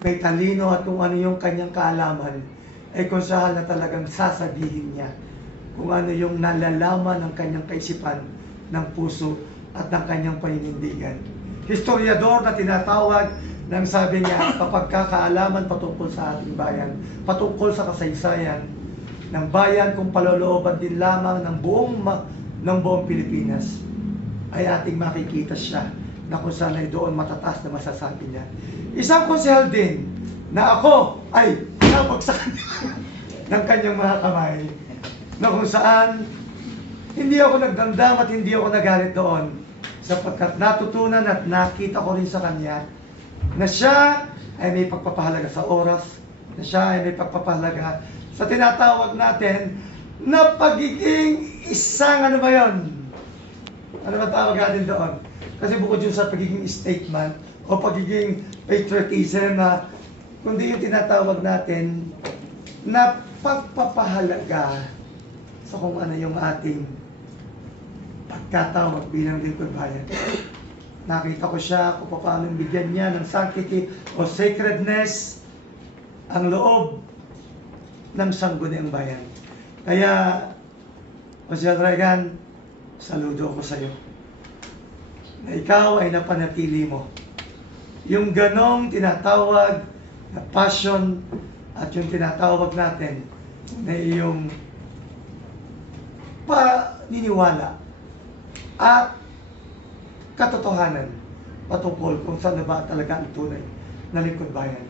may talino at kung ano yung kanyang kaalaman, ay kung saan na talagang sasabihin niya kung ano yung nalalaman ng kanyang kaisipan, ng puso at ng kanyang paninindigan. Historiador na tinatawag ng sabi niya, kapag kakaalaman patungkol sa ating bayan, patungkol sa kasaysayan ng bayan kung palolooban din lamang ng buong Pilipinas, ay ating makikita siya na kung saan ay doon matataas na masasabi niya. Isang konsehal din na ako ay nabagsakan ng kanyang mga kamay, na kung saan hindi ako nagdamdam at hindi ako nagalit doon, sapagkat natutunan at nakita ko rin sa kanya na siya ay may pagpapahalaga sa oras, na siya ay may pagpapahalaga sa tinatawag natin na pagiging isang ano ba yun? Ano ba tawag natin doon? Kasi bukod yun sa pagiging statement o pagiging patriotism na kundi yung tinatawag natin na pagpapahalaga sa kung ano yung ating pagkatawag bilang lingkod bayan. Nakita ko siya kung paano bigyan niya ng sanctity o sacredness ang loob ng sangguniang bayan. Kaya, Jose Regan, saludo ko sa iyo na ikaw ay napanatili mo yung ganong tinatawag na passion at yung tinatawag natin na iyong paniniwala at katotohanan patungkol kung saan na ba talaga ang tunay na lingkod bayan.